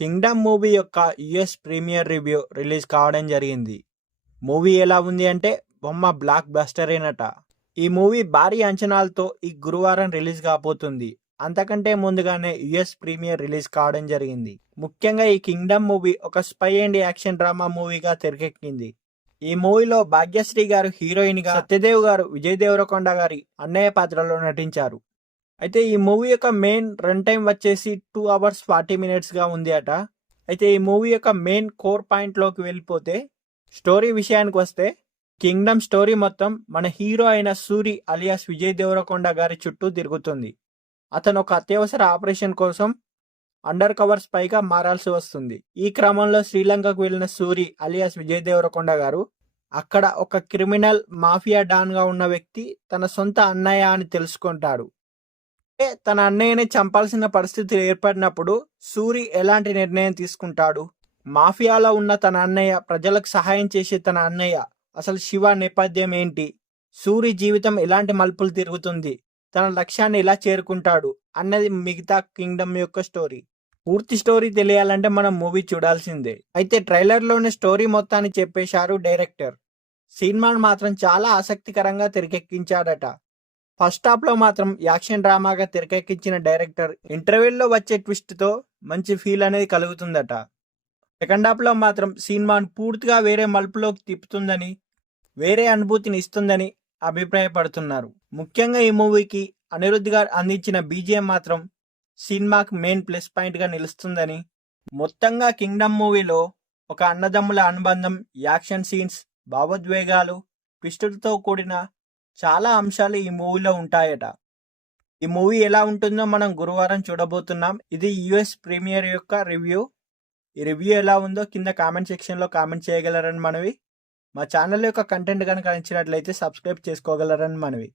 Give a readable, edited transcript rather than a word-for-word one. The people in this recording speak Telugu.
కింగ్డమ్ మూవీ యొక్క యుఎస్ ప్రీమియర్ రివ్యూ రిలీజ్ కావడం జరిగింది. మూవీ ఎలా ఉంది అంటే బొమ్మ బ్లాక్ బస్టరేనట. ఈ మూవీ భారీ అంచనాలతో ఈ గురువారం రిలీజ్ కాబోతుంది. అంతకంటే ముందుగానే యుఎస్ ప్రీమియర్ రిలీజ్ కావడం జరిగింది. ముఖ్యంగా ఈ కింగ్డమ్ మూవీ ఒక స్పై అండ్ యాక్షన్ డ్రామా మూవీగా తెరకెక్కింది. ఈ మూవీలో భాగ్యశ్రీ గారు హీరోయిన్ గా, సత్యదేవ్ గారు విజయ్ దేవరకొండ గారి అన్నయ్య పాత్రలో నటించారు. అయితే ఈ మూవీ యొక్క మెయిన్ రన్ టైం వచ్చేసి 2 hours 40 minutes గా ఉంది అట. అయితే ఈ మూవీ యొక్క మెయిన్ కోర్ పాయింట్లోకి వెళ్ళిపోతే, స్టోరీ విషయానికి వస్తే, కింగ్డమ్ స్టోరీ మొత్తం మన హీరో అయిన సూరి అలియాస్ విజయ్ దేవరకొండ గారి చుట్టూ తిరుగుతుంది. అతను ఒక అత్యవసర ఆపరేషన్ కోసం అండర్ కవర్ స్పైగా మారాల్సి వస్తుంది. ఈ క్రమంలో శ్రీలంకకు వెళ్ళిన సూరి అలియాస్ విజయ్ దేవరకొండ గారు అక్కడ ఒక క్రిమినల్ మాఫియా డాన్ గా ఉన్న వ్యక్తి తన సొంత అన్నయ్య అని తెలుసుకుంటాడు. తన అన్నయ్యని చంపాల్సిన పరిస్థితి ఏర్పడినప్పుడు సూరి ఎలాంటి నిర్ణయం తీసుకుంటాడు? మాఫియాలో ఉన్న తన అన్నయ్య, ప్రజలకు సహాయం చేసే తన అన్నయ్య, అసలు శివ నేపథ్యం ఏంటి? సూరి జీవితం ఎలాంటి మలుపులు తిరుగుతుంది? తన లక్ష్యాన్ని ఎలా చేరుకుంటాడు అన్నది మిగతా కింగ్డమ్ యొక్క స్టోరీ. పూర్తి స్టోరీ తెలియాలంటే మనం మూవీ చూడాల్సిందే. అయితే ట్రైలర్లోనే స్టోరీ మొత్తాన్ని చెప్పేశారు డైరెక్టర్. సినిమాను మాత్రం చాలా ఆసక్తికరంగా తెరకెక్కించాడట. ఫస్ట్ హాఫ్ లో మాత్రం యాక్షన్ డ్రామాగా తెరకెక్కించిన డైరెక్టర్ ఇంటర్వెల్లో వచ్చే ట్విస్ట్ తో మంచి ఫీల్ అనేది కలుగుతుందట. సెకండ్ హాఫ్ లో మాత్రం సినిమాను పూర్తిగా వేరే మలుపులోకి తిప్పుతుందని, వేరే అనుభూతిని ఇస్తుందని అభిప్రాయపడుతున్నారు. ముఖ్యంగా ఈ మూవీకి అనిరుద్ధ్ గారు అందించిన బీజిఎం మాత్రం సినిమాకి మెయిన్ ప్లస్ పాయింట్ గా నిలుస్తుందని, మొత్తంగా కింగ్డమ్ మూవీలో ఒక అన్నదమ్ముల అనుబంధం, యాక్షన్ సీన్స్, భావోద్వేగాలు, ట్విస్టులతో కూడిన చాలా అంశాలు ఈ మూవీలో ఉంటాయట. ఈ మూవీ ఎలా ఉంటుందో మనం గురువారం చూడబోతున్నాం. ఇది యుఎస్ ప్రీమియర్ యొక్క రివ్యూ. ఈ రివ్యూ ఎలా ఉందో కింద కామెంట్ సెక్షన్లో కామెంట్ చేయగలరని మనవి. మా ఛానల్ యొక్క కంటెంట్ కనుక నచ్చినట్లయితే సబ్స్క్రైబ్ చేసుకోగలరని మనవి.